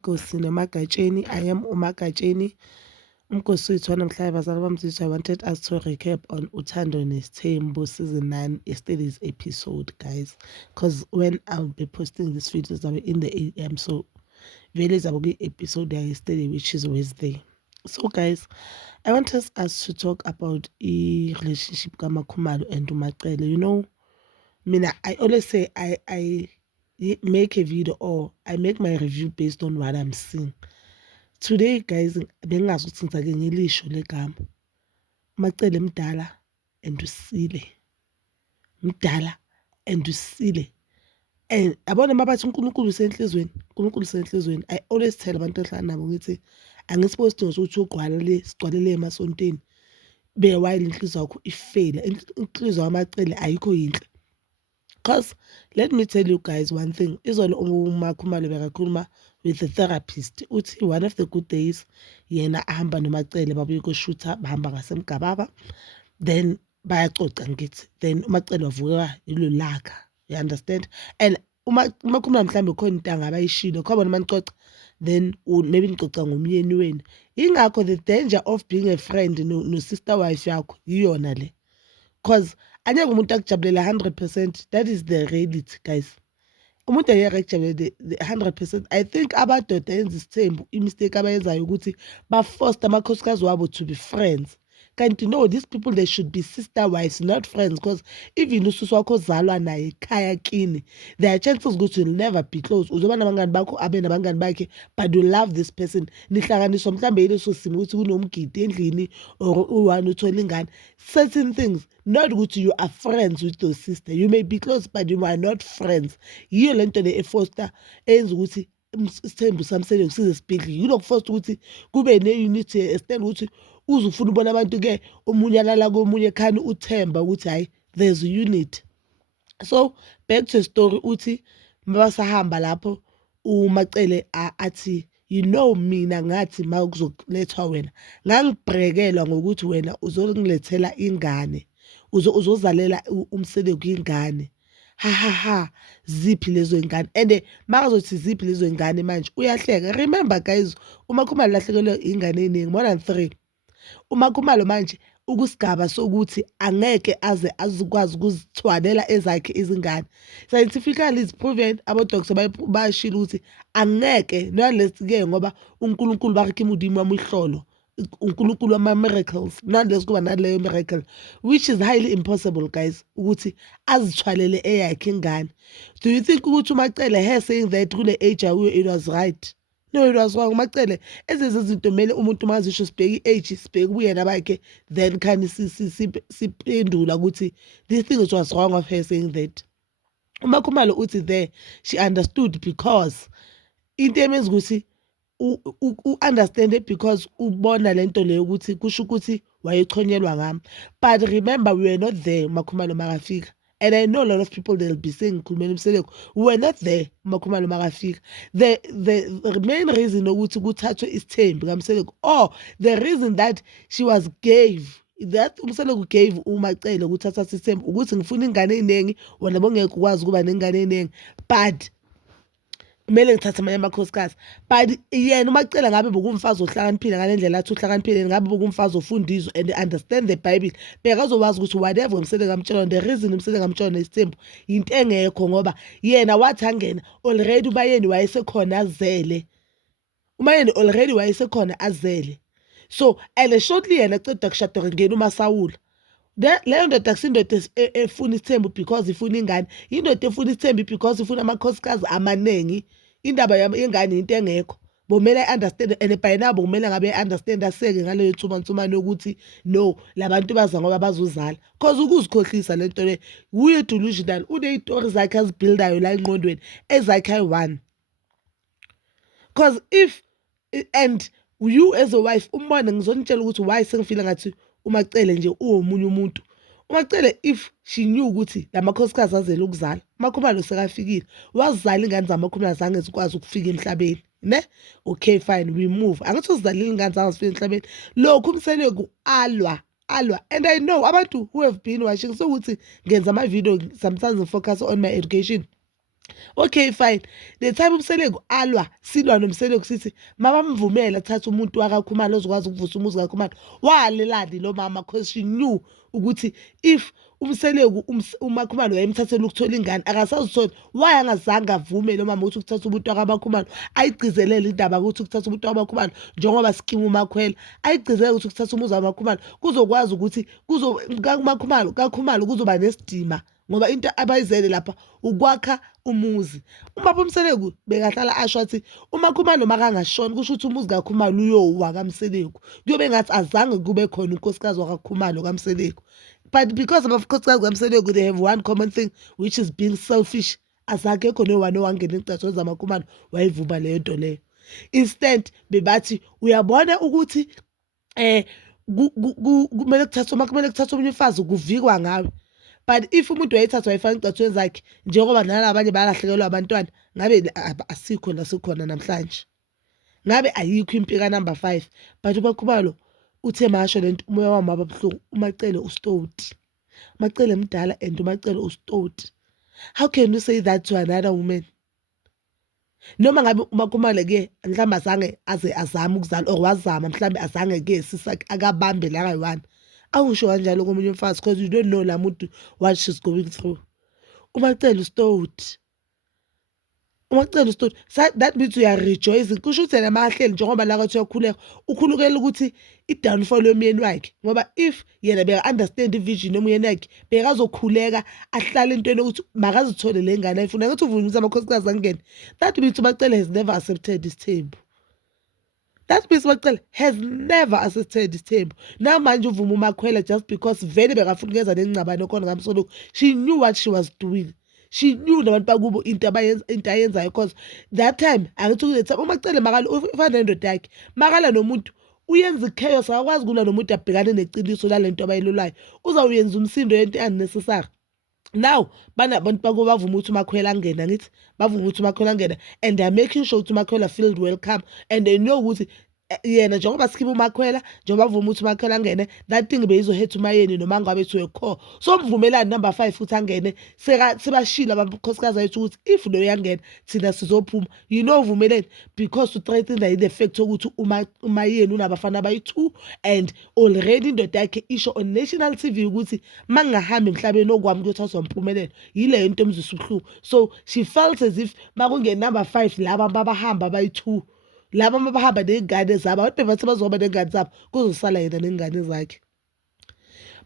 Nkosi noMagatsheni. I am uMagatsheni. Umkhosi wethu wanamhlanje bazali bamzizwa, I wanted us to recap on Uthando Nesithembu season 9 yesterday's episode, guys. Because when I'll be posting this video, it's in the AM. So vele zabe episode yesterday, which is Wednesday. So guys, I want us to talk about a relationship kaMakhumalo and uMacele. You know, I always say I make a video or I make my review based on what I'm seeing. Today, guys, bengazi ukuthi ngizake ngilisho legama. Macele mdala and usile. Mdala and usile. And abona mabathi uNkulunkulu usenhlizweni, uNkulunkulu usenhlizweni. I always tell abantu ehlala nabo ngithi angisupposed to ukuthi ugqwalele sigcwalele emasontweni. Be while inhliziyo yakho ifela. Inhliziyo yaMacele ayikho yinhle. Because let me tell you guys one thing. Izolo uMakhumalo bekakhuluma with the therapist. Uthi one of the good days yena ahamba noMacele babuye kushootha bahamba ngasemgababa. Then bayacoca ngithi. Then uMacele wavuka ilolaka. You understand? And uMakhumalo mhlambe khona into angabayishilo. Khona manicoca then maybe nicoca ngomyeni wenu. Ingakho the danger of being a friend no sister wife yakho yiyona le. Because anyeke umuntu akujabulela 100%. That is the reality, guys. Umuntu ayeke akujabulela the 100%. I think abadoda yenza isithembu imistake abayenzayo ukuthi ba-force amakhosikazi wabo to be friends. Kanti no, these people they should be sister wives, not friends, because even ususu wakho ozalwa naye ekhaya kini, there are chances ukuthi you'll never be close. Uzoba nabangani bakho abe nabangani bakhe, but you love this person. Nihlanganiswa mhlambe yileso simo ukuthi kunomgidi endlini or u-one uthola ingane. Certain things, not ukuthi you are friends with your sister. You may be close, but you are not friends. Yiyo lento le efoster enza ukuthi isithembu samsele size sibhidli. Kunokufoster ukuthi kube ne-unity extend ukuthi uzufuna ubona abantu ke omunye alala komunye ekhani uthemba ukuthi hayi there's unity. So back to the story uthi mabasahamba lapho uMacele athi you know mina ngathi makuzokulethwa wena ngangibrekelwa ngokuthi wena uzongilethela ingane uzozalela umseleko ingane ha ziphi lezo ingane and makazothi ziphi lezo ingane manje uyahleka. Remember guys, uMakhumalo lahlekelwe ingane eningi more than 3. uMakhumalo manje ukusigaba sokuthi angeke aze azikwazi ukuzithwalela ezakhe izingane. Scientifically is proven, abodokotela bayashilo ukuthi angeke nonless ke ngoba uNkulunkulu bakhe umudimo wamihlolo uNkulunkulu wama-miracles nonless kuba naleyo miracle which is highly impossible guys ukuthi azithwalele eyakhe ingane. Do you think ukuthi uMacele her saying that kule age akuyo it was right? No, it was wrong. Macele ezezinto mele umuntu mazisho sibheke i-age sibheke ubuyena bakhe then khani siphendula ukuthi this thing was wrong of her saying that. uMakhumalo uthi there she understood because into emenza ukuthi u-understand it because ubona lento leyo ukuthi kusho ukuthi wayechonyelwa ngami. But remember we were not there uMakhumalo makafika. And I know a lot of people they'll be saying Khulumeni Mseleko we were not there uMakhumalo makafika. The main reason ukuthi kuthathwe isithembu kaMseleko or the reason that she was gave that uMseleko gave uMacele ukuthi athathe isithembu ukuthi ngifuna ingane eningi wena bongeke ukwazi ukuba nengane eningi but kumele ngithathe amanye amakhosikazi. But yena uMacele ngabe bokumfazi ohlakaniphile ngalendlela athi uhlakaniphile ngabe bokumfazi ofundizwe and understand the Bible bekazowazi ukuthi whatever uMseleko amtshela the reason uMseleko amtshela nesithembu into engekho ngoba yena wathi angena already ubayeni wayesekhona azele. Umayeni already wayesekhona azele. So and shortly yena eceda kushada ngena uMasawula. Leyo ndoda akusindoda efuna isithembu because ifuna ingane. Indoda efuna isithembu because ifuna amakhosikazi amanengi. Indaba yengane into engekho. Bomela understand and by now bomela ngabe understand aseke ngaleyo ntsumano ukuthi no labantu baza ngoba bazozala. Because ukuzikhohlisa lento le uye delusional une stories zakhe azibuildayo la engqondweni ezakhe one. Because if and you as a wife umbone ngizonitshela ukuthi why sengifila ngathi uMacele nje uwomunye umuntu. uMacele if she knew ukuthi lamakhosikazi azele ukuzala uMakhumalo sekafikile wazala ingane zamakhumalo zange zikwazi ukufika emhlabeni ne okay fine we move angathi uzalile ingane zange zifika emhlabeni lokhu uMseleko alwa and I know abantu who have been watching so ukuthi ngenza ama video sometimes focus on my education Okay fine, the time uMseleko alwa silwa noMseleko sithi mabamvumela athatha umuntu wakaKhumalo ozokwazi ukuvusa umuzi kaKhumalo, walelani lo mama cause she knew ukuthi if uMseleko uMakhumalo wayemthathela ukuthola ingane akasazithola, why angazange avume lo mama ukuthi ukuthatha umuntu wakaMakhumalo ayigcizelele indaba ukuthi ukuthatha umuntu wakaMakhumalo njengoba sikimu uMakhwela ayigcizelele ukuthi ukuthatha umuzi wakaMakhumalo kuzokwazi ukuthi kaKhumalo kuzoba nesidima ngoba into abayizele lapha ukwakha umuzi. Ubaba uMseleko bekahlala asho athi uMakhumalo makangashoni kusho ukuthi umuzi kaKhumalo uyowa kaMseleko, kuyobe ngathi azange kube khona unkosikazi wakaKhumalo kaMseleko. But because amakhosikazi kaMseleko they have one common thing which is being selfish, azakekho no-one owangena emgcatshweni zamaKhumalo wayivuma leyo nto leyo. Instead bebathi uyabona ukuthi kumele kuthathwe omunye umfazi kuvikwa ngawe. But if umuntu wayethathwa wayifaka emgcatshweni zakhe njengoba nalabanye balahlekelwa abantwana, ngabe asikho la sikhona namhlanje, ngabe ayikho impika number 5. But uMakhumalo uthe masho lento umoya wami waba buhlungu. uMacele ustoti, uMacele mdala and uMacele ustoti. How can you say that to another woman? Noma ngabe uMakhumalo-ke mhlawumbe azange aze azame ukuzala or wazama mhlawumbe azange-ke akabambe la kayi-one, awusho kanjalo komunye umfazi because you don't know la muntu what she's going through. uMacele ustoti, uMacele ustoti. That means uyarejoice, kusho ukuthi yena makahleli njengoba la kwathi uyakhuleka ukhulukela ukuthi i-downfall yomyeni wakhe, ngoba if yena beka-understand i-vision yomyeni wakhe bekazokhuleka ahlale entweni yokuthi makazithole le ngane ayifuna ngathi uvuma ukuthi amakhosikazi angene. That means uMacele has never accepted isithembu. That means uMacele has never accepted isithembu. Namanje uvuma uMakhwela just because vele bekafuna ukwenza nengcabano khona kaMsoloko. She knew what she was doing. She knew nabantu bakubo into ayenzayo because that time angithi kule time uMacele ufana nendoda yakhe makala nomuntu uyenza i-chaos, akakwazi kulwa nomuntu abhekane neciniso lalento abayilulayo, uzawuyenza umsindo yento unnecessary. Now banabantu bakubo bavuma ukuthi uMakhwela angena, ngithi bavuma ukuthi uMakhwela angena and they are making sure ukuthi uMakhwela feel welcome and they know ukuthi yena njengoba sikhipha uMakhwela, njengoba bavuma ukuthi uMakhwela angene, that thing beyizohetha uMayeni noma ngabe to a core. So mvumelani number 5 futhi angene, sebashila abakhosikazi ayethu ukuthi if lo yangena thina sizophuma. You know uvumeleni because to threaten the fact ukuthi uMayeni unabafana abayi-2 and already indoda yakhe isho on national TV ukuthi mangahambi emhlabeni okwami kuyothathwa umpumelelo, yile nto emzwisa ubuhlungu. So she felt as if makungena number 5 laba babahamba abayi-2 laba mabahamba ney'ngane zabo, abantu bebathi bazoba ney'ngane zabo kuzosala yena ney'ngane zakhe.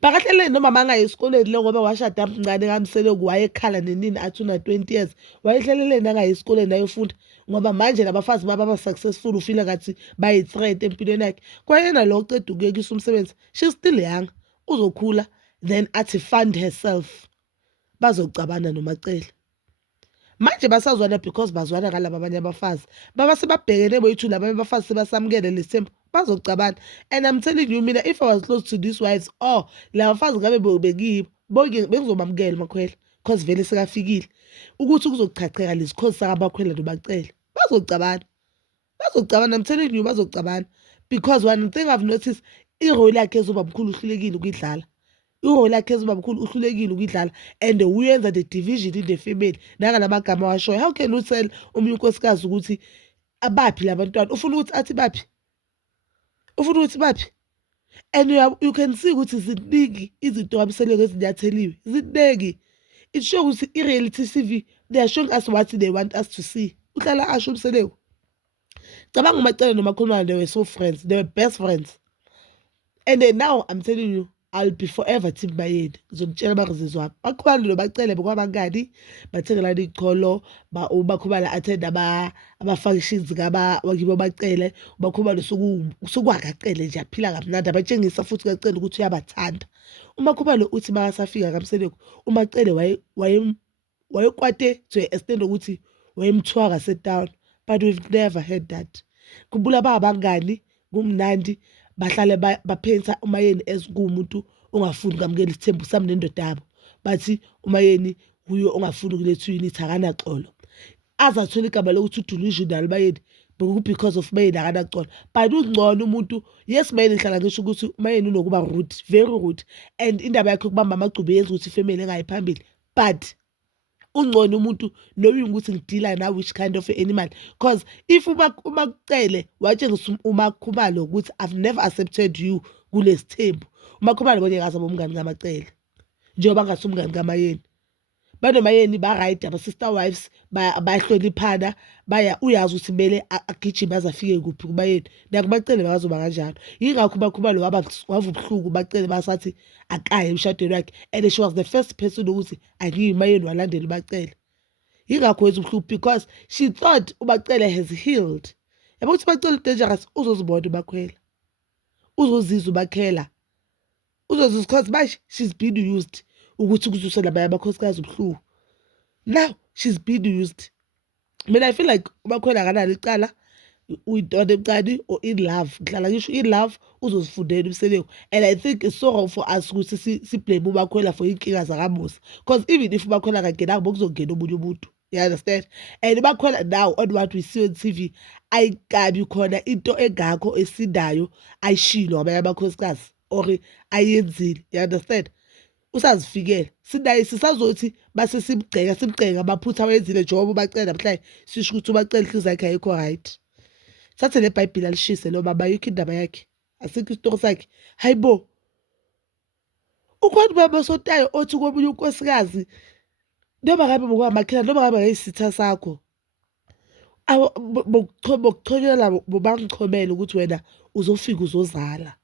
Bakahleleni noma mangaye esikoleni le ngoba washada mncane kaMseleko wayekhala nenini athi una-20 years, wayehleleleni angaye esikoleni ayofunda ngoba manje labafazi baba-successful ufila ngathi bayi-threat empilweni yakhe. Kwayena lo oceda ukuyekisa umsebenzi, she's still young, uzokhula then athi fund herself, bazocabana noMacele. Manje basazwana because bazwana ngalaba abanye abafazi baba sebabhekene boyithu laba abafazi sebasamukele lesithembu bazocabana. And I'm telling you mina if I was close to these wives laba bafazi ngabe bekibo bengizobamukela uMakhwela because vele sekafikile ukuthi kuzochacheka lesikhozi sakaMakhwela noMacele, bazocabana. I'm telling you bazocabana because one thing I've noticed, irole yakhe ezoba mkhulu uhlulekile ukuyidlala, irole yakhe ezoba mkhulu uhlulekile ukuyidlala and uyenza the division in the family nangalamagama washoyo. How can you tell omunye unkosikazi ukuthi abaphi labantwana, ufuna ukuthi athi baphi, ufuna ukuthi baphi? And you can see ukuthi ziningi izinto kaMseleko ezinyatheliwe, ziningi. It shows ukuthi i-reality TV they are showing us what they want us to see. Uhlala asho uMseleko. Cabanga uMacele noMakhumalo, they were so friends, they were best friends. And then now I'm telling you I'll be forever team Mayeni. Ngizomtshela bakuzizwa wami. Makhumalo noMacele bekwabangani, bathengelana iqholo, uMakhumalo attend ama-functions wakibo Macele, uMakhumalo usukwakacele nje aphila kamnandi abatshengisa futhi kacele ukuthi uyabathanda. uMakhumalo uthi makasafika kaMseleko uMacele wayekwate to a extent ukuthi wayemthwaka set-down, but we've never heard that. Khumbula babangani kumnandi bahlale baphentsa uMayeni as kumuntu ongafuni ukamukela isithembu sami nendoda yabo, bathi uMayeni huyo ongafuni ukuletha uyinithi akanaxolo, azathola igama lokuthi udelusional Mayeni because of Mayeni akanaxolo. But ungcono umuntu, yes Mayeni ngihlala ngisho ukuthi uMayeni unokuba rude, very rude, and indaba yakhe ukubamba amagcubu yenza ukuthi ifamily engayi phambili, but ungcono umuntu knowing ukuthi ngidila na which kind of animal, because if uMakucele watshengisa uMakhubalo ukuthi I've never accepted you kulesi thembu, uMakhubalo bonke ngazabe umngani kaMacele njengoba ngasumngani kaMayeni. Banomayeni ba-right, aba-sister wives bayahloniphana, uyazi ukuthi kumele agijime aze afike kuphi kuMayeni, nakuMacele bakazoba kanjalo. Yingakho uMakhubalo wava ubuhlungu uMacele basathi akaye emshadweni wakhe, and she was the first person ukuthi angiyiMayeni walandela uMacele. Yingakho wenza ubuhlungu because she thought uMacele has healed. Yabo ukuthi uMacele dangerous, uzozibona uMakhwela, uzozizwa uMakhela, uzozizwa because manje she's been used ukuthi kuzuse nabanye amakhosikazi ubuhlungu. Now she's been used. Mina I feel like uMakhwela akanalo icala, uyintwana emncane or in love. Ngihlala ngisho in love uzozifundela umsebenzi. And I think it's so wrong for us ukuthi si-blame uMakhwela for inkinga zakamusa, because even if uMakhwela kangenanga bokuzongena omunye umuntu. You understand? And uMakhwela now on what we see on TV, ayikabi khona into engakho esindayo ayishilo abanye amakhosikazi or ayenzile. You understand? Usazifikela sinaye sisazothi base simgceka amaphutha awenzile njengoba uMacele namhlanje sisho ukuthi uMacele inhliziyo yakhe ayikho right. Sathe le Bible alishise lo baba ayikho indaba yakhe, asikho isitori sakhe. Hayibo, ukhona ubaba osotayo othi komunye unkosikazi noma ngabe bokwamakhela noma ngabe ngayisitha sakho, bokuchonyela bobangichomela ukuthi wena uzofika uzozala,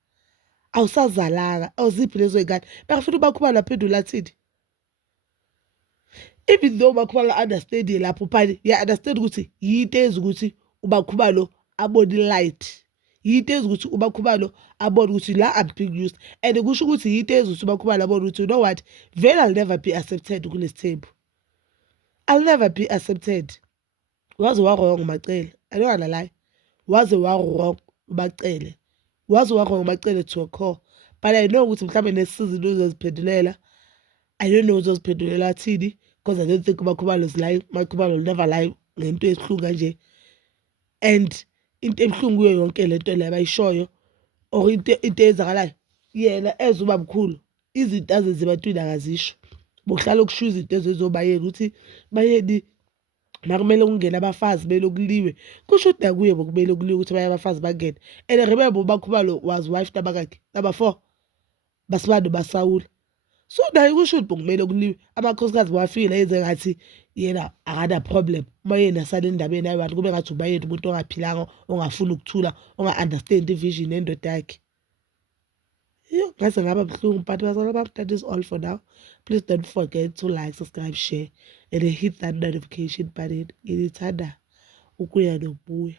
awusazalanga, awuziphi lezo y'ngane. Bengafuna uMakhubalo aphendule athini? Even though uMakhubalo understand lapho phani, understand ukuthi yinto eyenza ukuthi uMakhubalo abone light, yinto eyenza ukuthi uMakhubalo abone ukuthi la I'm being used, and kusho ukuthi yinto eyenza ukuthi uMakhubalo abone ukuthi you know what, vele I'll never be accepted kulesi thembu, I'll never be accepted. Waze wa-wrong uMacele, I don't wanna lie, waze wa-wrong uMacele, waze wa-wrong uMacele to a core. But I know ukuthi mhlawumbe nesizini uzoziphendulela. I don't know uzoziphendulela athini, because I don't think uMakhubalo is lying. uMakhubalo will never lie ngento esihlungu kanje. And into ebuhlungu kuyo yonke lento le abayishoyo or into eyenzakalayo, yena eze ubamkhulu izinto azenze ebantwini akazisho. Bokuhlala kushiwo izinto ezenzobayeni ukuthi Mayeni makumele kungene abafazi belokuliwe, kusho ukuthi nakuye bokumele kuliwe ukuthi abanye abafazi bangene. And remember uMakhubalo was wife nabakakhe number 4 basibani baSawule. So naye kusho ukuthi bokumele kuliwe, amakhosikazi bawafile yenze ngathi yena akana problem. Mayeni asale endabeni ayi-1 kube ngathi uMayeni umuntu ongaphilanga, ongafuni ukuthula, onga-understand ivision yendoda yakhe. Yo, ngaze ngaba buhlungu, but bazalwane bami, that is all for now. Please don't forget to like, subscribe, share, and hit that notification button. Ngithanda ukuya nobuya.